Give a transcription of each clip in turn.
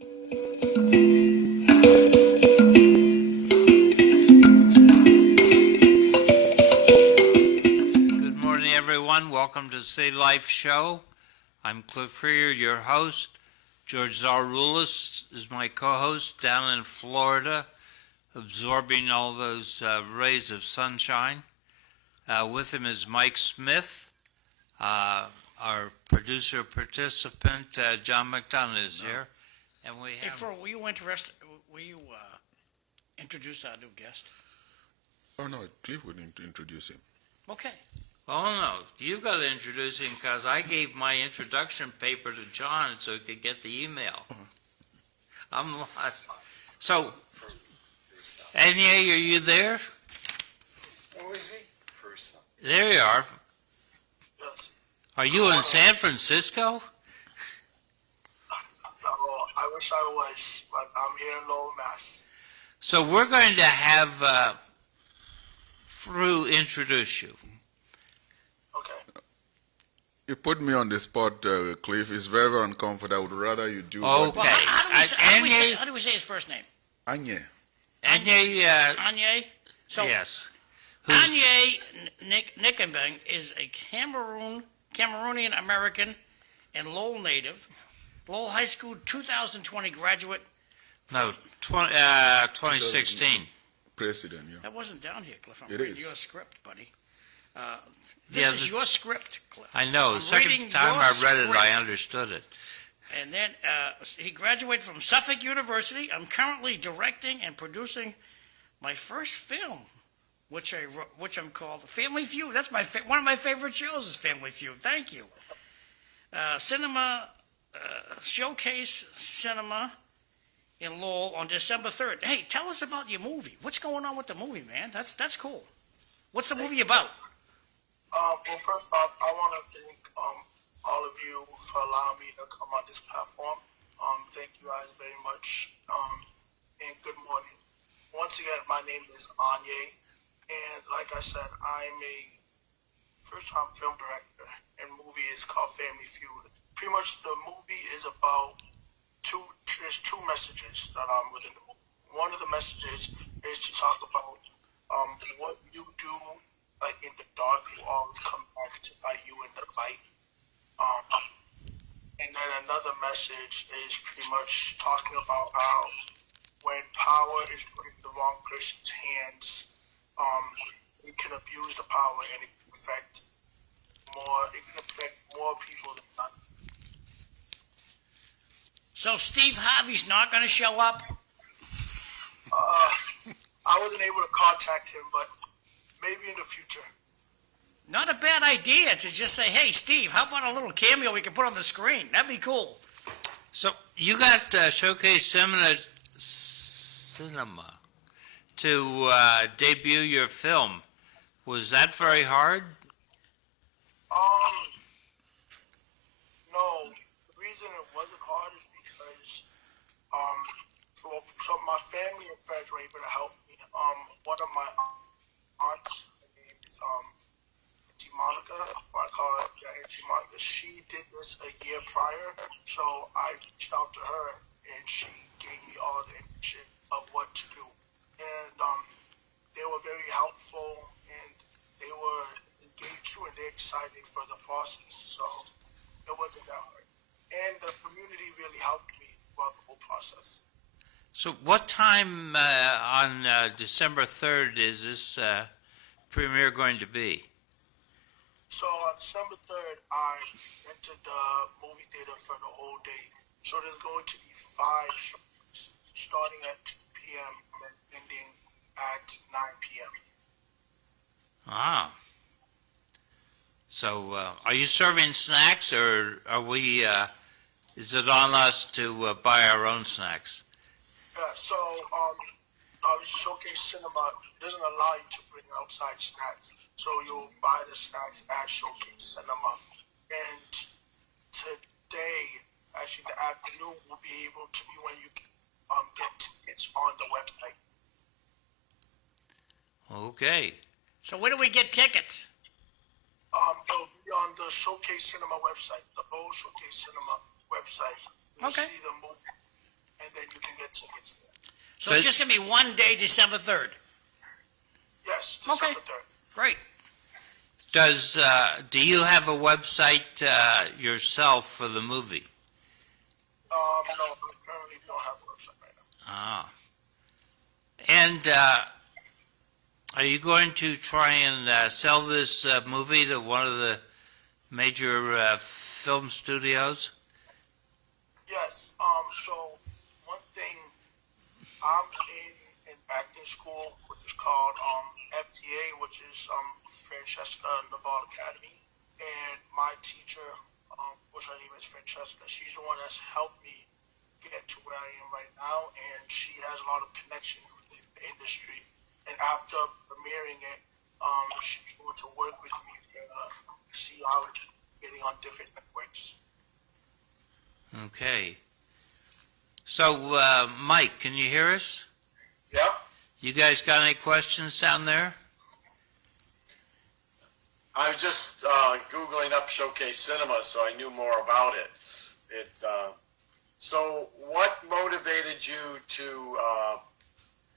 Good morning, everyone. Welcome to the City Life Show. I'm Cliff Creer, your host. George Zaroulis is my co-host down in Florida, absorbing all those rays of sunshine. With him is Mike Smith. Our producer participant, John McDonough, is here. And we have... Will you introduce our new guest? Oh, no, Cliff would introduce him. Okay. Oh, no, you got to introduce him because I gave my introduction paper to John so he could get the email. I'm lost. So, Anye, are you there? Who is he? There you are. Yes. Are you in San Francisco? No, I wish I was, but I'm here in Lowell, Mass. So we're going to have Fru introduce you. Okay. You put me on the spot, Cliff. It's very, very uncomfortable. I would rather you do Okay. Well, how do we say his first name? Anye. Anye, Anye? So, yes. Anye Nkimbeng is a Cameroonian American and Lowell native, Lowell High School 2020 graduate. No, 2016. President, yeah. That wasn't down here, Cliff. I'm It reading is. your script, buddy. Yeah, This is your script, Cliff. I know. The I'm second reading time your I read it, I script. understood it. And then he graduated from Suffolk University. I'm currently directing and producing my first film, which I'm called Family Feud. That's one of my favorite shows is Family Feud. Thank you. Showcase Cinema in Lowell on December 3rd. Hey, tell us about your movie. What's going on with the movie, man? That's cool. What's the movie about? Well, first off, I want to thank all of you for allowing me to come on this platform. Thank you guys very much. And good morning. Once again, my name is Anye, and like I said, I'm a first-time film director, and movie is called Family Feud. Pretty much, the movie is about there's two messages that I'm within the movie. One of the messages is to talk about what you do, like in the dark, will always come back to bite you in the light. And then another message is pretty much talking about how when power is put in the wrong person's hands, it can abuse the power and it can affect more people than not. So Steve Harvey's not going to show up? I wasn't able to contact him, but maybe in the future. Not a bad idea to just say, hey, Steve, how about a little cameo we can put on the screen? That'd be cool. So you got Showcase Cinema to debut your film. Was that very hard? No. The reason it wasn't hard is because so my family and friends were able to help me. One of my aunts, her name is Auntie Monica, I call her Auntie Monica. She did this a year prior, so I reached out to her and she gave me all the information of what to do. And they were very helpful and they were engaged and they're excited for the process. So it wasn't that hard. And the community really helped me throughout the whole process. So what time on December 3rd is this premiere going to be? So on December 3rd, I entered the movie theater for the whole day. So there's going to be 5 shows, starting at 2 p.m. and ending at 9 p.m. Ah. So are you serving snacks or are we, is it on us to buy our own snacks? So Showcase Cinema doesn't allow you to bring outside snacks. So you'll buy the snacks at Showcase Cinema. And today, actually the afternoon, will be able to be when you can get tickets on the website. Okay. So where do we get tickets? It'll be on the Showcase Cinema website, the old Showcase Cinema website. You'll Okay. see the movie. So it's just going to be one day, December 3rd. Yes, December 3rd. Great. Do you have a website yourself for the movie? No, I currently don't have a website right now. Ah. And are you going to try and sell this movie to one of the major film studios? Yes. So one thing, I'm in an acting school, which is called FTA, which is Francesca Naval Academy, and my teacher, which her name is Francesca, she's the one that's helped me get to where I am right now, and she has a lot of connections with the industry. And after premiering it, she's going to work with me to see how it's getting on different networks. Okay. So, Mike, can you hear us? Yep. You guys got any questions down there? I was just Googling up Showcase Cinema, so I knew more about it. So what motivated you to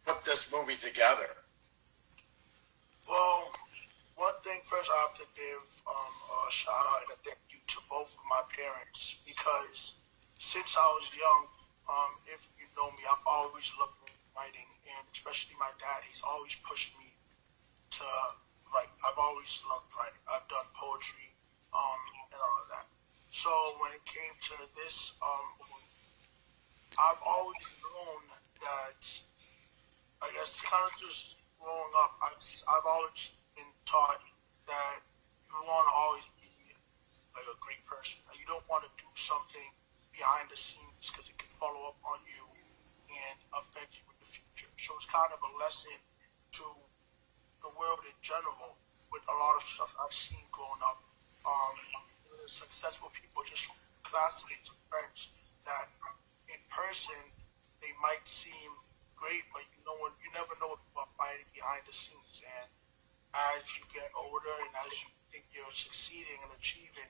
put this movie together? Well, one thing first, I have to give a shout out and a thank you to both of my parents, because since I was young, if you know me, I've always loved writing, and especially my dad, he's always pushed me to write. I've always loved writing. I've done poetry and all of that. So when it came to this, I've always known that, I guess, kind of just growing up, I've always been taught that you want to always be like a great person. You don't want to do something behind the scenes because it can follow up on you and affect you in the future. So it's kind of a lesson to the world in general with a lot of stuff I've seen growing up. Successful people, just classmates and friends, that in person they might seem great, but you never know what fighting behind the scenes. And as you get older and as you think you're succeeding and achieving,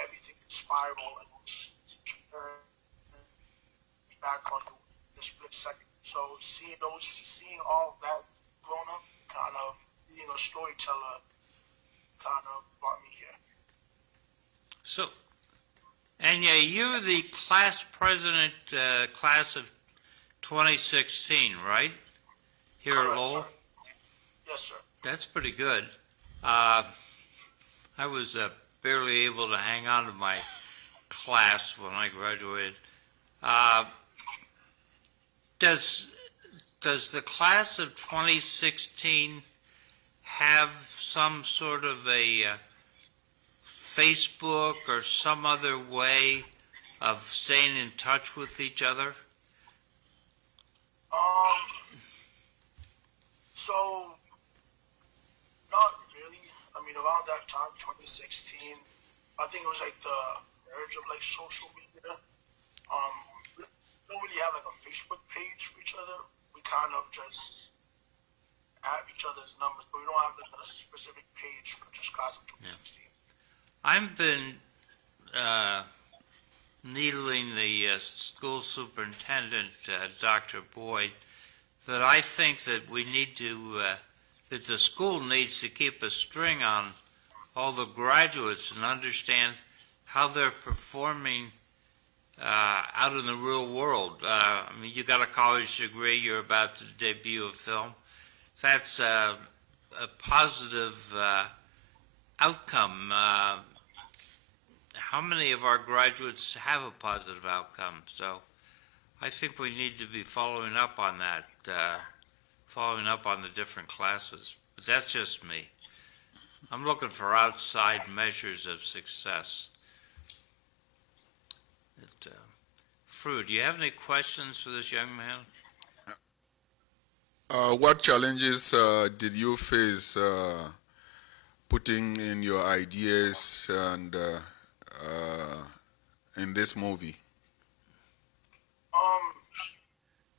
everything can spiral and turn back on you in a split second. So seeing all of that grown up, kind of being a storyteller, kind of brought me here. So, Anye, you're the class president, class of 2016, right? Here Correct, at Lowell? sir. Yes, sir. That's pretty good. I was barely able to hang on to my class when I graduated. Does the class of 2016 have some sort of a Facebook or some other way of staying in touch with each other? So, not really. I mean, around that time, 2016, I think it was like the merge of like social media. We don't really have like a Facebook page for each other. We kind of just have each other's numbers, but we don't have like a specific page for just class of 2016. I've been needling the school superintendent, Dr. Boyd, that I think that we need to, that the school needs to keep a string on all the graduates and understand how they're performing out in the real world. I mean, you got a college degree, you're about to debut a film. That's a positive outcome. How many of our graduates have a positive outcome? So I think we need to be following up on that, following up on the different classes. But that's just me. I'm looking for outside measures of success. Feud, do you have any questions for this young man? What challenges did you face putting in your ideas and in this movie?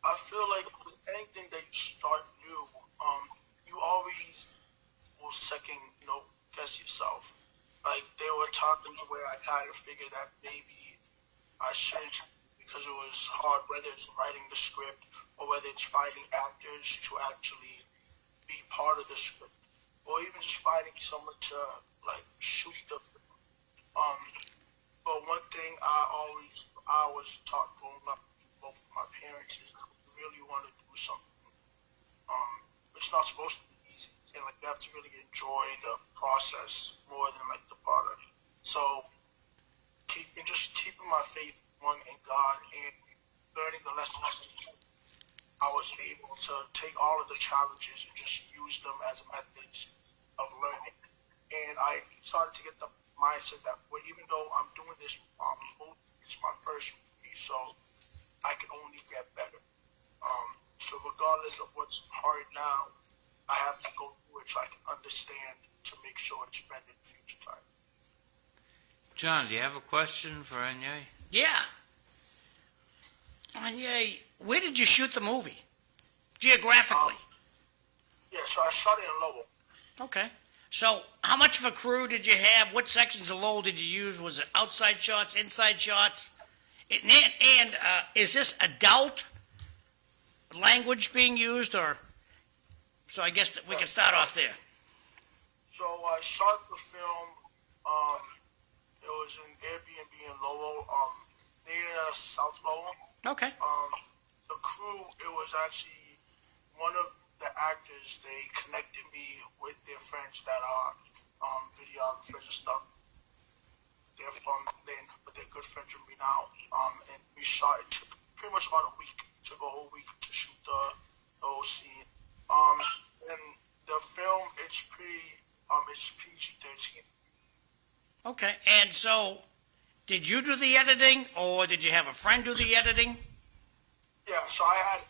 I feel like with anything that you start new, you always will second, guess yourself. Like, there were times where I kind of figured that maybe I shouldn't, because it was hard, whether it's writing the script or whether it's finding actors to actually be part of the script, or even just finding someone to like shoot the. Um, but one thing I was taught growing up, both of my parents, is that if you really want to do something, it's not supposed to be easy, and like you have to really enjoy the process more than like the product. So keeping my faith one in God and learning the lessons, I was able to take all of the challenges and just use them as methods of learning. And I started to get the mindset that, well, even though I'm doing this movie, it's my first movie, so I can only get better. So regardless of what's hard now, I have to go through it so I can understand to make sure it's better in the future time. John, do you have a question for Anye? Yeah. Anye, where did you shoot the movie? Geographically. Yeah, so I shot it in Lowell. Okay. So, how much of a crew did you have? What sections of Lowell did you use? Was it outside shots, inside shots? And is this adult language being used, or? So I guess that we can start off there. So I shot the film. It was an Airbnb in Lowell, near South Lowell. Okay. The crew, it was actually one of the actors. They connected me with their friends that are videographers and stuff. They're from Lynn, but they're good friends with me now. And we shot. It took pretty much about a week. It took a whole week to shoot the whole scene. And the film, it's PG-13. Okay. And so, did you do the editing, or did you have a friend do the editing? Yeah, so I had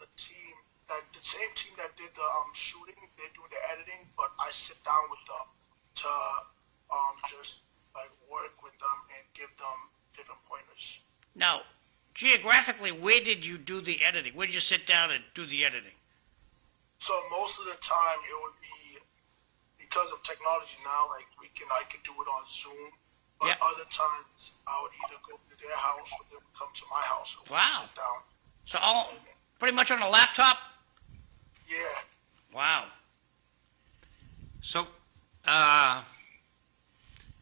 the team the same team that did the shooting. They're doing the editing, but I sit down with them to just like work with them and give them different pointers. Now, geographically, where did you do the editing? Where did you sit down and do the editing? So most of the time it would be, because of technology now, like I could do it on Zoom. But Yeah. other times I would either go to their house or they would come to my house. And Wow. Sit down. So, pretty much on a laptop? Yeah. Wow. So,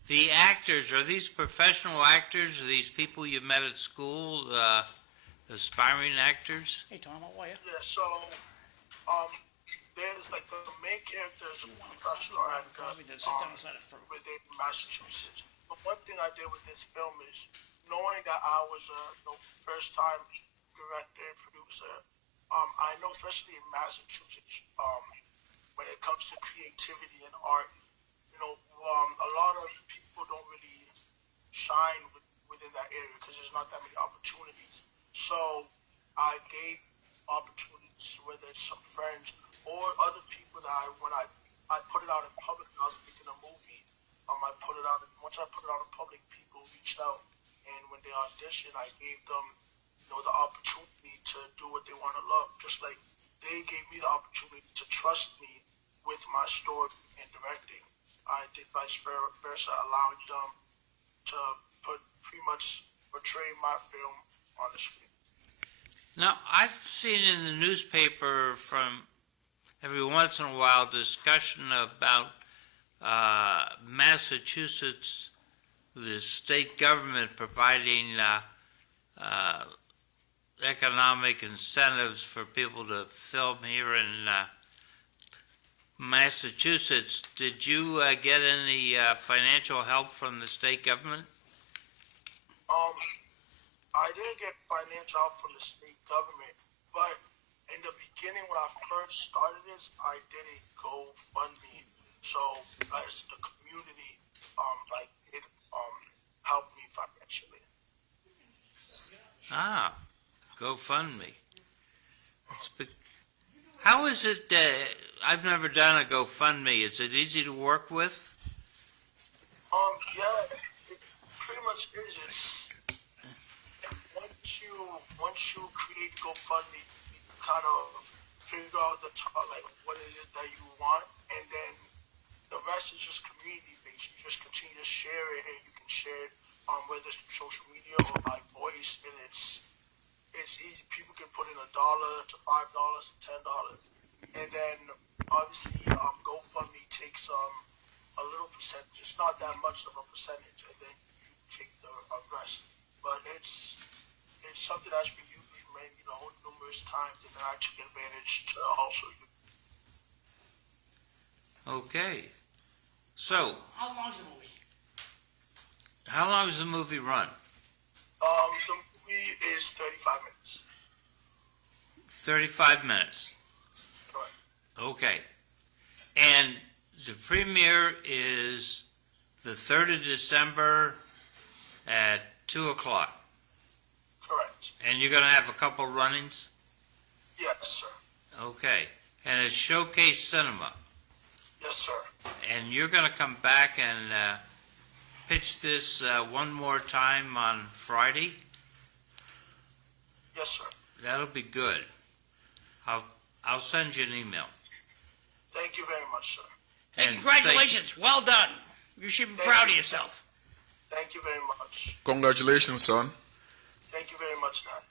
the actors, are these professional actors? Are these people you met at school, aspiring actors? Hey, Tom, how are you? Yeah. So there's like the main character is a professional actor Sit down beside it for within Massachusetts. But one thing I did with this film is knowing that I was a first time director and producer. I know, especially in Massachusetts, when it comes to creativity and art, a lot of people don't really shine within that area because there's not that many opportunities. So I gave opportunities, whether it's some friends or other people that when I put it out in public, I was making a movie. Once I put it out in public, people reached out, and when they auditioned, I gave them, the opportunity to do what they want to love. Just like they gave me the opportunity to trust me with my story and directing. I did vice versa, allowing them to pretty much portray my film on the screen. Now, I've seen in the newspaper from every once in a while discussion about Massachusetts, the state government providing economic incentives for people to film here in Massachusetts. Did you get any financial help from the state government? I didn't get financial help from the state government, but in the beginning when I first started this, I did a GoFundMe. So as the community, it helped me financially. GoFundMe. How is it? I've never done a GoFundMe. Is it easy to work with? Yeah, it pretty much is. It's once you create GoFundMe, you kind of figure out what is it that you want, and then the rest is just community based. You just continue to share it, and you can share it whether it's through social media or by voice, and it's easy. People can put in $1 to $5 to $10, and then obviously GoFundMe takes a little percentage. It's not that much of a percentage, and then you take the rest. But it's something that's been used, numerous times, and then I took advantage to also use. Okay. So, How long's the movie? how long does the movie run? The movie is 35 minutes. 35 minutes. Correct. Okay. And the premiere is the 3rd of December at 2 o'clock. Correct. And you're going to have a couple runnings? Yes, sir. Okay. And it's Showcase Cinema. Yes, sir. And you're going to come back and pitch this one more time on Friday? Yes, sir. That'll be good. I'll send you an email. Thank you very much, sir. Hey, And congratulations. Well done. You should be Thank proud you. of yourself. Thank you very much. Congratulations, son. Thank you very much, Dad.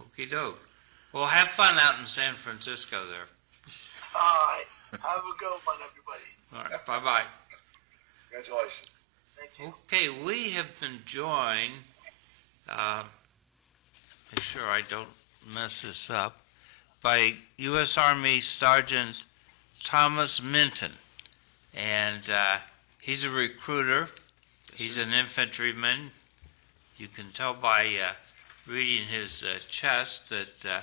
Okie doke. Well, have fun out in San Francisco there. All right. Have a good one, everybody. All right. Bye-bye. Congratulations. Thank you. Okay, we have been joined, make sure I don't mess this up, by U.S. Army Sergeant Thomas Minton. And he's a recruiter. He's an infantryman. You can tell by reading his chest that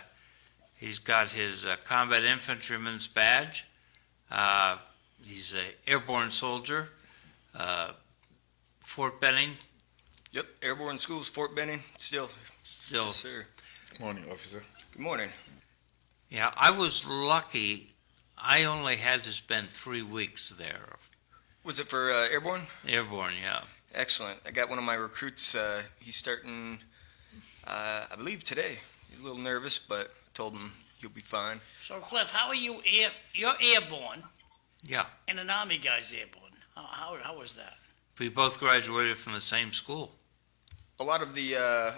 he's got his combat infantryman's badge. He's an airborne soldier. Fort Benning, Yep, Airborne Schools, Fort Benning, still. still. Yes, sir. Morning, officer. Good morning. Yeah, I was lucky. I only had to spend 3 weeks there. Was it for Airborne? Airborne, yeah. Excellent. I got one of my recruits. He's starting, I believe, today. He's a little nervous, but I told him he'll be fine. So, Cliff, how are you? You're airborne, Yeah, and an Army guy's airborne. How was that? we both graduated from the same school. A lot of the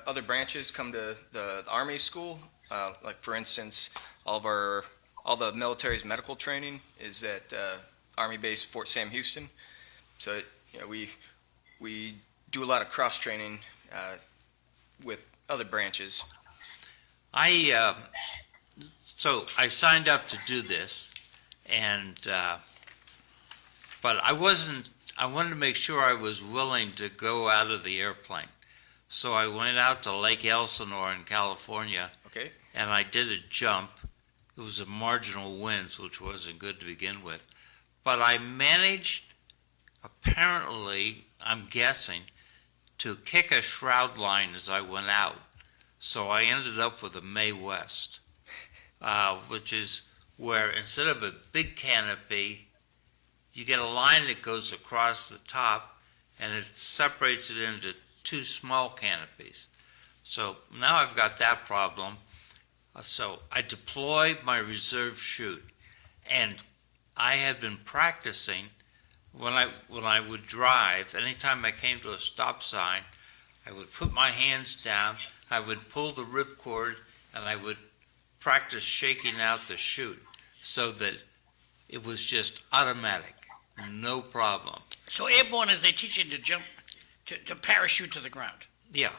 other branches come to the Army school. Like, for instance, all the military's medical training is at Army base Fort Sam Houston. So, we do a lot of cross training with other branches. So I signed up to do this, and but I wanted to make sure I was willing to go out of the airplane. So I went out to Lake Elsinore in California, Okay. and I did a jump. It was a marginal winds, which wasn't good to begin with. But I managed, apparently, I'm guessing, to kick a shroud line as I went out. So I ended up with a Mae West, which is where instead of a big canopy, you get a line that goes across the top, and it separates it into 2 small canopies. So now I've got that problem. So I deployed my reserve chute, and I had been practicing when I would drive. Anytime I came to a stop sign, I would put my hands down, I would pull the ripcord, and I would practice shaking out the chute so that it was just automatic, no problem. So, airborne is they teach you to jump, to parachute to the ground. Yeah,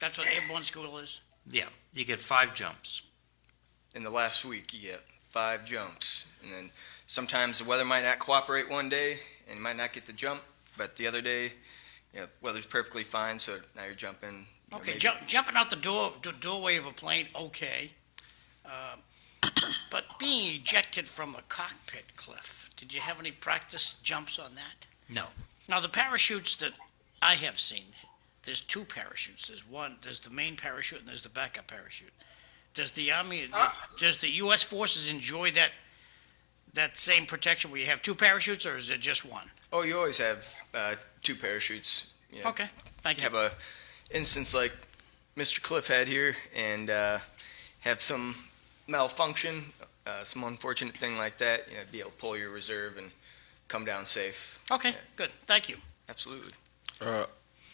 That's what airborne school is. yeah, you get 5 jumps. In the last week, you get 5 jumps. And then sometimes the weather might not cooperate one day and you might not get the jump, but the other day, weather's perfectly fine, so now you're jumping. Okay, maybe- jumping out the doorway of a plane, okay. But being ejected from a cockpit, Cliff, did you have any practice jumps on that? No. Now, the parachutes that I have seen, there's 2 parachutes. There's the main parachute and there's the backup parachute. Does the Army, does the U.S. forces enjoy that same protection where you have 2 parachutes, or is it just 1? Oh, you always have 2 parachutes. Okay, thank You you. have a instance like Mr. Cliff had here and have some malfunction, some unfortunate thing like that, be able to pull your reserve and come down safe. Okay, good, thank you. Absolutely.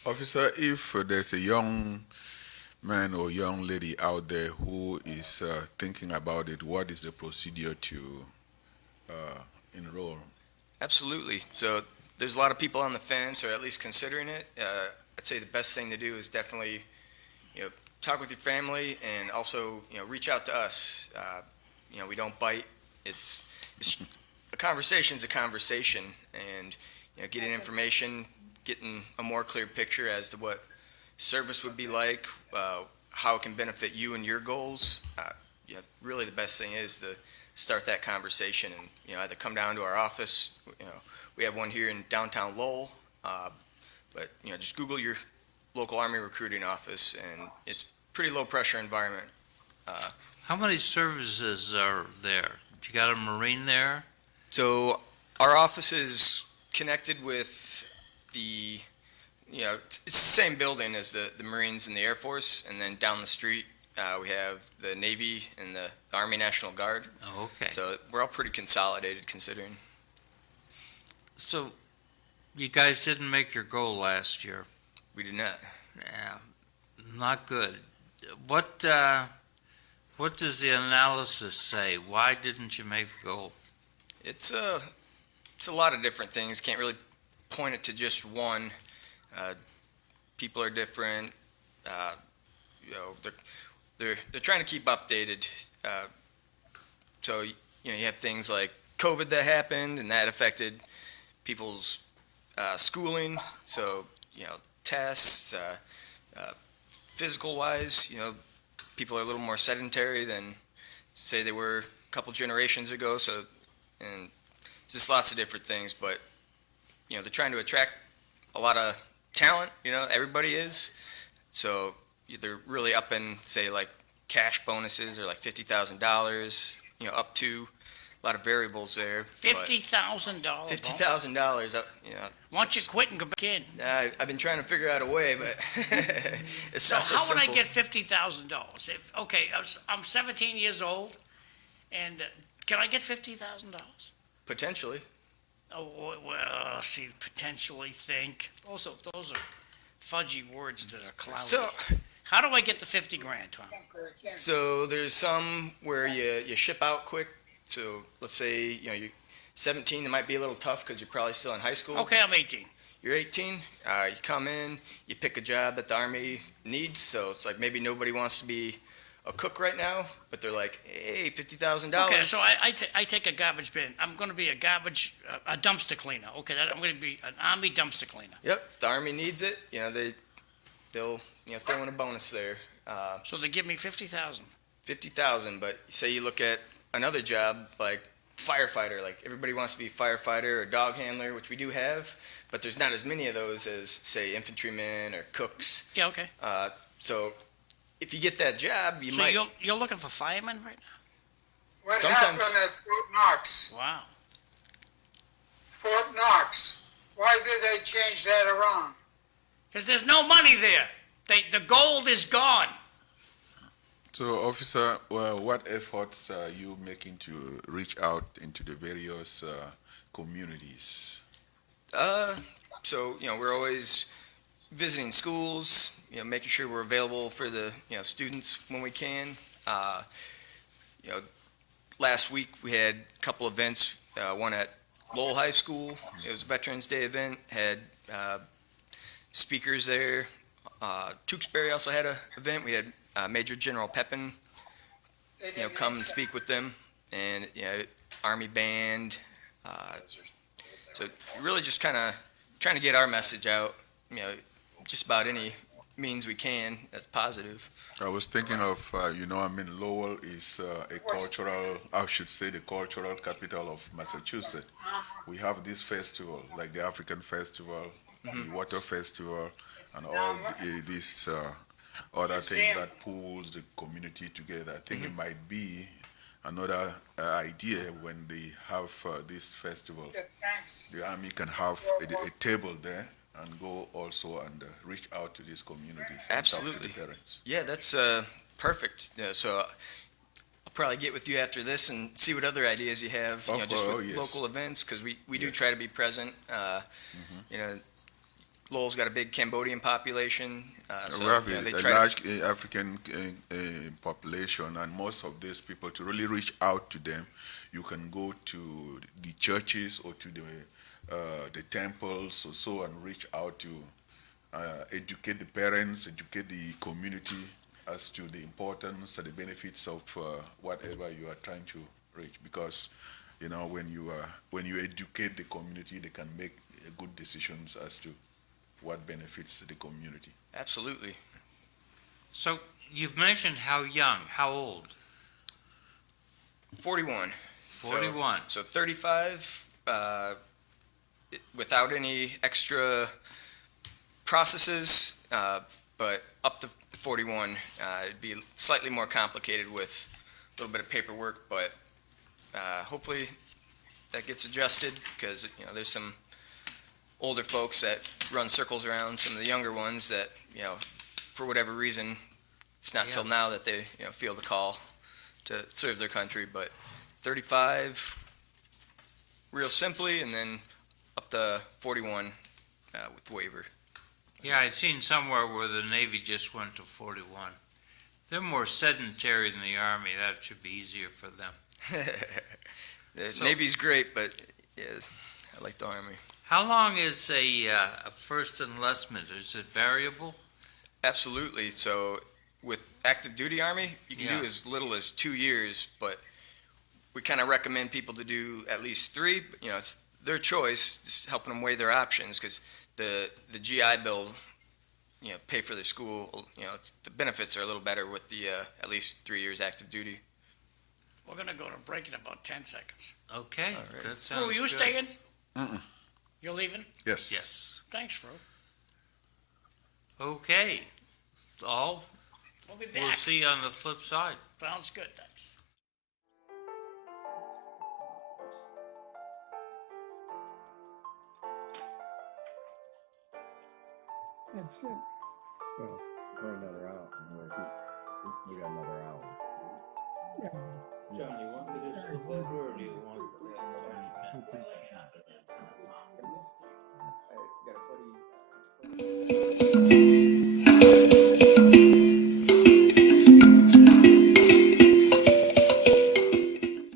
Officer, if there's a young man or young lady out there who is thinking about it, what is the procedure to enroll? Absolutely. So there's a lot of people on the fence, or at least considering it. I'd say the best thing to do is definitely, talk with your family, and also, reach out to us. We don't bite. It's a conversation's a conversation, and getting information, getting a more clear picture as to what service would be like, how it can benefit you and your goals. Really the best thing is to start that conversation, and either come down to our office. We have one here in downtown Lowell, but just Google your local Army recruiting office, and it's pretty low pressure environment. How many services are there? You got a Marine there? So our office is connected with the, it's the same building as the Marines and the Air Force, and then down the street we have the Navy and the Army National Guard. Oh, okay. So we're all pretty consolidated considering. So you guys didn't make your goal last year. We did not. Yeah, not good. What does the analysis say? Why didn't you make the goal? It's a lot of different things. Can't really point it to just one. People are different. They're trying to keep updated. So you have things like COVID that happened, and that affected people's schooling. So tests, physical wise, people are a little more sedentary than say they were a couple generations ago. So, and just lots of different things, but they're trying to attract a lot of talent. Everybody is. So they're really upping, say, like cash bonuses or like $50,000. Up to a lot of variables there. $50,000. $50,000. Why don't you quit and go back in? I've been trying to figure out a way, but it's So not so how would I simple. get $50,000? Okay, I'm 17 years old, and can I get $50,000? Potentially. Oh well, see, potentially think. Also, those are fudgy words that are cloudy. So, How do I get the 50 grand, Tom? so there's some where you ship out quick. So let's say you're 17. It might be a little tough because you're probably still in high school. Okay, I'm 18. You're 18. You come in. You pick a job that the Army needs. So it's like maybe nobody wants to be a cook right now, but they're like, hey, $50,000. Okay, so I take a garbage bin. I'm going to be a dumpster cleaner. Okay, I'm going to be an Army dumpster cleaner. Yep. If the Army needs it, they'll throw in a bonus there. So they give me 50,000. 50,000, but say you look at another job like firefighter, like everybody wants to be firefighter or dog handler, which we do have, but there's not as many of those as say infantrymen or cooks. Yeah, okay. So if you get that job, you So might. you're looking for firemen right now? What Sometimes- happened at Fort Knox? Wow. Fort Knox. Why did they change that around? Because there's no money there. The gold is gone. So, officer, what efforts are you making to reach out into the various communities? So we're always visiting schools, making sure we're available for the students when we can. Last week we had a couple events. One at Lowell High School. It was a Veterans Day event. Had speakers there. Tewksbury also had an event. We had Major General Pepin, They didn't come and accept- speak with them, and Army band. So really just kind of trying to get our message out. Just about any means we can. That's positive. I was thinking of, Lowell is a cultural, I should say the cultural capital of Massachusetts. We have this festival, like the African Festival, the Water Festival, and all these other things that pulls the community together. I think it might be another idea when they have this festival. Yeah, thanks. The Army can have a table there and go also and reach out to these communities. And talk to Absolutely. the parents. Yeah, that's perfect. So I'll probably get with you after this and see what other ideas you have. Just with yes. local events, because we do Yes. try to be present. Lowell's got a big Cambodian population. So, we have you know, they a try to large African population, and most of these people, to really reach out to them, you can go to the churches or to the temples or so, and reach out to educate the parents, educate the community as to the importance and the benefits of whatever you are trying to reach. Because when you educate the community, they can make good decisions as to what benefits the community. absolutely. So you've mentioned how young, how old? 41. 41. So 35 without any extra processes, but up to 41. It'd be slightly more complicated with a little bit of paperwork, but hopefully that gets adjusted because there's some older folks that run circles around some of the younger ones that for whatever reason it's not till now that they feel the call to serve their country. But 35 real simply, and then up to 41 with waiver. Yeah, I'd seen somewhere where the Navy just went to 41. They're more sedentary than the Army. That should be easier for them. The Navy's great, but yeah, I like the Army. How long is a first enlistment? Is it variable? Absolutely. So with active duty Army, you can do as little as 2 years, but we kind of recommend people to do at least 3. But, it's their choice, just helping them weigh their options, because the GI Bill, pay for their school. The benefits are a little better with the at least 3 years active duty. We're gonna go to break in about 10 seconds. Okay, right. that sounds Fru, you good. staying? Mm-mm. You're leaving? Yes. Yes. Thanks, Fru. Okay. All. We'll be We'll back. see you on the flip side. Sounds good, thanks. That's it. Well, for another hour. We got another hour. Yeah. John, you want me to slip over or do you want